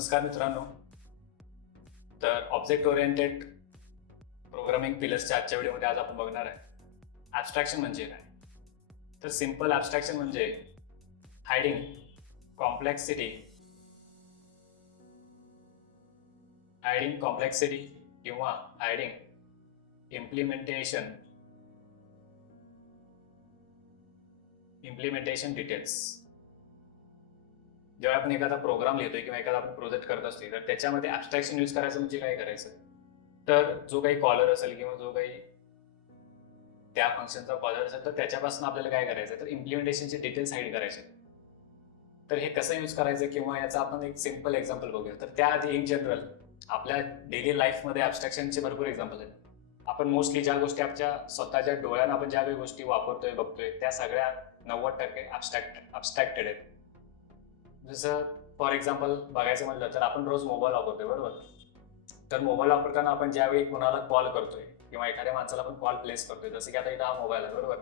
नमस्कार मित्रांनो. तर ऑब्जेक्ट ओरिएंटेड प्रोग्रामिंग पिलर्सच्या आजच्या व्हिडिओमध्ये आज आपण बघणार आहे ॲब्स्ट्रॅक्शन म्हणजे काय. तर सिंपल ॲब्स्ट्रॅक्शन म्हणजे हायडिंग कॉम्प्लेक्सिटी किंवा हायडिंग इम्प्लिमेंटेशन डिटेल्स. जेव्हा आपण एखादा प्रोग्राम लिहितोय किंवा एखादा आपण प्रोजेक्ट करत असतो तर त्याच्यामध्ये ॲब्स्ट्रॅक्शन यूज करायचं म्हणजे काय करायचं, तर जो काही कॉलर असेल किंवा जो काही त्या फंक्शनचा कॉलर असेल तर त्याच्यापासून आपल्याला काय करायचं तर इम्प्लिमेंटेशनचे डिटेल्स हाईड करायचे. तर हे कसं यूज करायचं किंवा याचा आपण एक सिंपल एक्झाम्पल बघूया. तर त्याआधी इन जनरल आपल्या डेली लाईफमध्ये ॲब्स्ट्रॅक्शनचे भरपूर एक्झाम्पल आहेत. आपण मोस्टली ज्या गोष्टी आपल्या स्वतःच्या डोळ्यानं आपण ज्या काही गोष्टी वापरतोय बघतोय त्या सगळ्या 90% ॲब्स्ट्रॅक्टेड आहेत. जसं फॉर एक्झाम्पल बघायचं म्हटलं तर आपण रोज मोबाईल वापरतोय, बरोबर. तर मोबाईल वापरताना आपण ज्यावेळी कोणाला कॉल करतोय किंवा एखाद्या माणसाला आपण कॉल प्लेस करतोय, जसं की आता इथं हा मोबाईल आहे, बरोबर.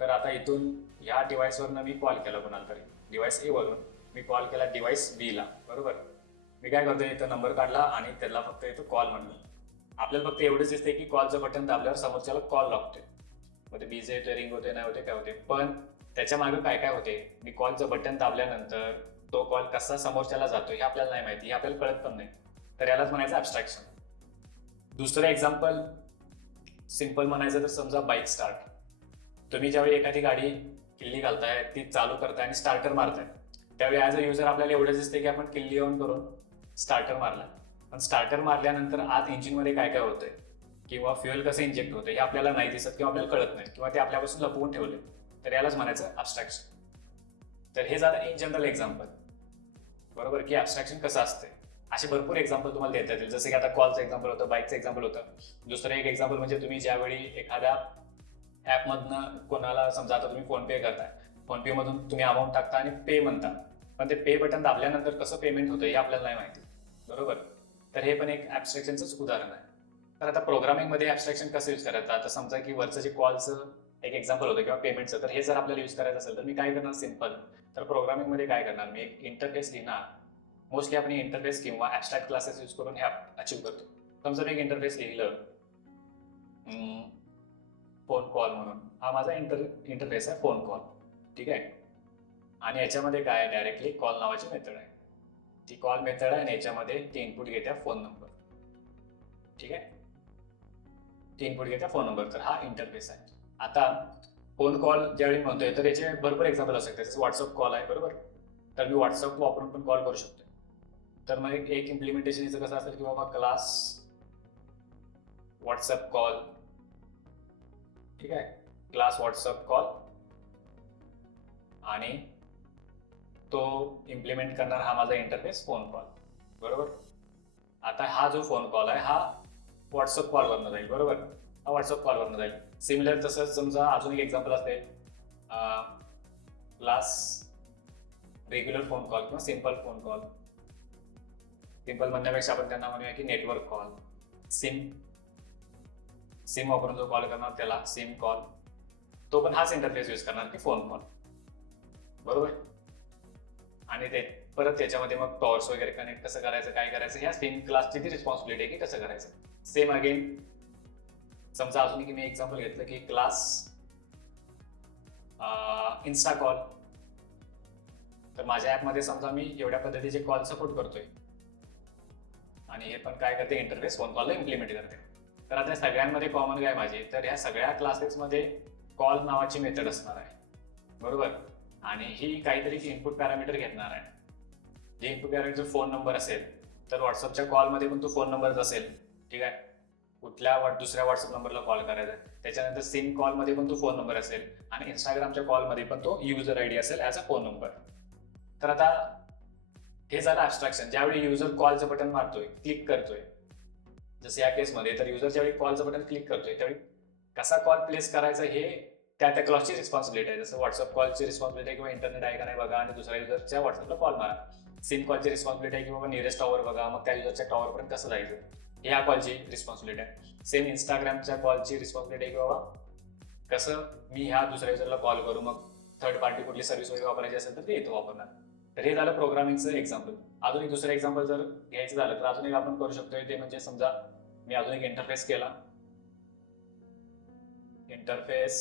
तर आता इथून ह्या डिव्हाइसवरनं मी कॉल केला कोणाला तरी, डिव्हाइस ए वरून मी कॉल केला डिव्हाइस बी ला, बरोबर. मी काय करतोय, इथं नंबर काढला आणि त्याला फक्त इथं कॉल म्हणलं. आपल्याला फक्त एवढंच दिसतंय की कॉलचं बटन दाबल्यावर समोरच्याला कॉल लागतोय, मग ते बिझी होते, रिंग होते, नाही होते, काय होते. पण त्याच्या मागे काय काय होते, मी कॉलचं बटन दाबल्यानंतर तो कॉल कसा समोरच्याला जातो हे आपल्याला नाही माहिती, हे आपल्याला कळत पण नाही. तर यालाच म्हणायचं ॲब्स्ट्रॅक्शन. दुसरं एक्झाम्पल सिंपल म्हणायचं तर समजा बाईक स्टार्ट. तुम्ही ज्यावेळी एखादी गाडी किल्ली घालताय, ती चालू करताय आणि स्टार्टर मारताय, त्यावेळी ॲज अ युजर आपल्याला एवढंच दिसते की आपण किल्ली ऑन करून स्टार्टर मारला. पण स्टार्टर मारल्यानंतर आत इंजिनमध्ये काय काय होतंय किंवा फ्युएल कसं इंजेक्ट होतं हे आपल्याला नाही दिसत किंवा आपल्याला कळत नाही किंवा ते आपल्यापासून लपवून ठेवले. तर यालाच म्हणायचं ॲब्स्ट्रॅक्शन. तर हे झालं इन जनरल एक्झाम्पल, बरोबर, की ॲब्स्ट्रॅक्शन कसं असते. असे भरपूर एक्झाम्पल तुम्हाला देता येतील, जसं की आता कॉलचं एक्झाम्पल होतं, बाईकचं एक्झाम्पल होतं. दुसरं एक एक्झाम्पल म्हणजे तुम्ही ज्यावेळी एखाद्या ॲपमधनं कोणाला, समजा आता तुम्ही फोनपे करताय, फोनपे मधून तुम्ही अमाऊंट टाकता आणि पे म्हणता, पण ते पे बटन दाबल्यानंतर कसं पेमेंट होतं हे आपल्याला नाही माहिती, बरोबर. तर हे पण एक ॲब्स्ट्रॅक्शनचंच उदाहरण आहे. तर आता प्रोग्रामिंगमध्ये ॲब्स्ट्रॅक्शन कसं यूज करायचं, आता समजा की वरचं जे कॉलचं एक एक्झाम्पल होतं किंवा पेमेंटचं, तर हे जर आपल्याला यूज करायचं असेल तर मी काय करणार, सिंपल. तर प्रोग्रामिंगमध्ये काय करणार, मी एक इंटरफेस लिहिणार. मोस्टली आपण इंटरफेस किंवा ॲब्स्ट्रॅक्ट क्लासेस यूज करून हे अचीव करतो. समजा मी एक इंटरफेस लिहिलं, फोन कॉल म्हणून, हा माझा इंटरफेस आहे, फोन कॉल, ठीक आहे. आणि याच्यामध्ये काय, डायरेक्टली कॉल नावाची मेथड आहे. ती कॉल मेथड आहे आणि याच्यामध्ये ती इनपुट घेत्या फोन नंबर, ठीक आहे. ती इनपुट घेत्या फोन नंबर. तर हा इंटरफेस आहे. आता फोन कॉल ज्यावेळी म्हणतोय तर याचे भरपूर एक्झाम्पल असू शकते. जसं व्हॉट्सअप कॉल आहे, बरोबर. तर मी व्हॉट्सअप वापरून पण कॉल करू शकतो. तर मग एक इम्प्लिमेंटेशन याचं कसं असेल की बाबा क्लास व्हॉट्सअप कॉल, ठीक आहे, क्लास व्हॉट्सअप कॉल, आणि तो इम्प्लिमेंट करणार हा माझा इंटरफेस फोन कॉल, बरोबर. आता हा जो फोन कॉल आहे हा व्हॉट्सअप कॉलवरनं जाईल, बरोबर. हा व्हॉट्सअप कॉलवरनं जाईल. सिमिलर तसंच समजा अजून एक एक्झाम्पल असते, क्लास रेग्युलर फोन कॉल किंवा सिम्पल फोन कॉल. सिम्पल म्हणण्यापेक्षा आपण त्यांना म्हणूया की नेटवर्क कॉल. सिम वापरून जो कॉल करणार त्याला सिम कॉल, तो पण हाच इंटरफेस यूज करणार की फोन कॉल, बरोबर. आणि ते परत त्याच्यामध्ये मग टॉर्च वगैरे कनेक्ट कसं करायचं, काय करायचं, ह्या सेम क्लासची ती रिस्पॉन्सिबिलिटी आहे की कसं करायचं. सेम अगेन समजा अजून की मी एक्झाम्पल घेतलं की क्लास इन्स्टा कॉल. तर माझ्या ॲपमध्ये समजा मी एवढ्या पद्धतीचे कॉल सपोर्ट करतोय आणि हे पण काय करते, इंटरफेस फोन कॉलला इम्प्लिमेंट करते. तर आता सगळ्यांमध्ये कॉमन काय माझे, तर ह्या सगळ्या क्लासेसमध्ये कॉल नावाची मेथड असणार आहे, बरोबर. आणि ही काहीतरी इनपुट पॅरामीटर घेणार आहे. जे इनपुट पॅरामीटर फोन नंबर असेल तर व्हॉट्सअपच्या कॉलमध्ये पण तो फोन नंबरच असेल, ठीक आहे. कुठल्या दुसऱ्या व्हॉट्सअप नंबरला कॉल करायचा. त्याच्यानंतर सिम कॉलमध्ये पण तो फोन नंबर असेल आणि इंस्टाग्रामच्या कॉलमध्ये पण तो युजर आयडी असेल ॲज अ फोन नंबर. तर आता हे झालं ॲब्स्ट्रॅक्शन. ज्यावेळी युजर कॉलचं बटन मारतोय, क्लिक करतोय, जसं या केसमध्ये, तर युजर ज्यावेळी कॉलचं बटन क्लिक करतोय त्यावेळी कसा कॉल प्लेस करायचा हे त्या क्लासची रिस्पॉन्सिबिलिटी आहे. जसं व्हॉट्सअप कॉलची रिस्पॉन्सिबिलिटी आहे किंवा इंटरनेट आहे का नाही बघा आणि दुसऱ्या युजरच्या व्हॉट्सअपला कॉल मारा. सिम कॉलची रिस्पॉन्सिबिलिटी आहे की बाबा नियरेस्ट टॉवर बघा, मग त्या युजरच्या टॉवरपर्यंत कसं जायचं, हे या कॉलची रिस्पॉन्सिबिलिटी आहे. सेम इंस्टाग्रामच्या कॉलची रिस्पॉन्सिबिलिटी आहे की बाबा कसं मी ह्या दुसऱ्या युजरला कॉल करू, मग थर्ड पार्टी कुठली सर्व्हिस वगैरे वापरायची असेल तर ते इथं वापरणार. तर हे झालं प्रोग्रामिंगचं एक्झाम्पल. अजून एक दुसरं एक्झाम्पल जर घ्यायचं झालं तर अजून एक आपण करू शकतोय ते म्हणजे समजा मी अजून एक इंटरफेस केला, इंटरफेस,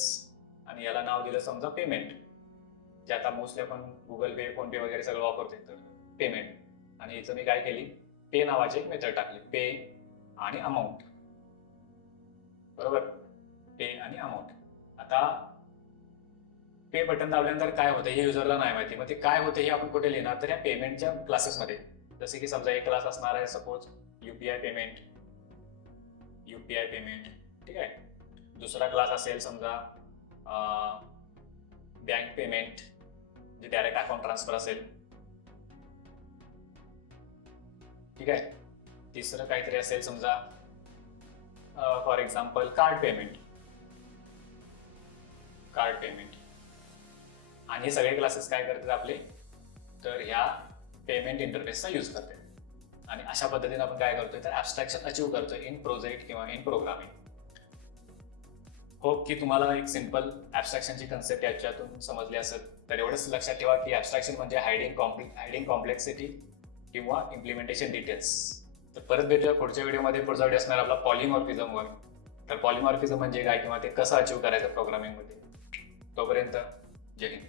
आणि याला नाव दिलं समजा पेमेंट, जे आता मोस्टली आपण गुगल पे, फोन पे वगैरे सगळं वापरतोय, तर पेमेंट. आणि याचं मी काय केली, पे नावाची एक मेथड टाकली, पे आणि अमाऊंट. बरोबर, पे आणि अमाऊंट. आता पे बटन दाबल्यानंतर काय होतं हे युजरला नाही माहिती, मग ते काय होतं हे आपण कुठे लिहिणार, तर या पेमेंटच्या क्लासेसमध्ये. जसे की समजा एक क्लास असणार आहे suppose UPI payment, UPI payment, ठीक आहे. दुसरा क्लास असेल समजा बँक पेमेंट, जे डायरेक्ट अकाउंट ट्रान्सफर असेल, ठीक आहे. तिसरं काहीतरी असेल समजा for example card payment, card payment. आणि हे सगळे क्लासेस काय करतात आपले, तर ह्या पेमेंट इंटरफेसचा यूज करते. आणि अशा पद्धतीने आपण काय करतोय, तर ऍब्स्ट्रॅक्शन अचीव्ह करतोय इन प्रोजेक्ट किंवा इन प्रोग्रामिंग. होप की तुम्हाला एक सिंपल ऍब्स्ट्रॅक्शनची कन्सेप्ट याच्यातून समजली असेल. तर एवढंच लक्षात ठेवा की ऍब्स्ट्रॅक्शन म्हणजे हायडिंग कॉम्प्लेक्सिटी किंवा इम्प्लिमेंटेशन डिटेल्स. तर परत भेटूया पुढच्या व्हिडिओमध्ये. पुढचा व्हिडिओ असणार आपला पॉलिमॉर्फिझमवर. तर पॉलिमॉर्फिझम म्हणजे काय किंवा ते कसं अचीव्ह करायचं प्रोग्रामिंगमध्ये. तोपर्यंत जय हिंद.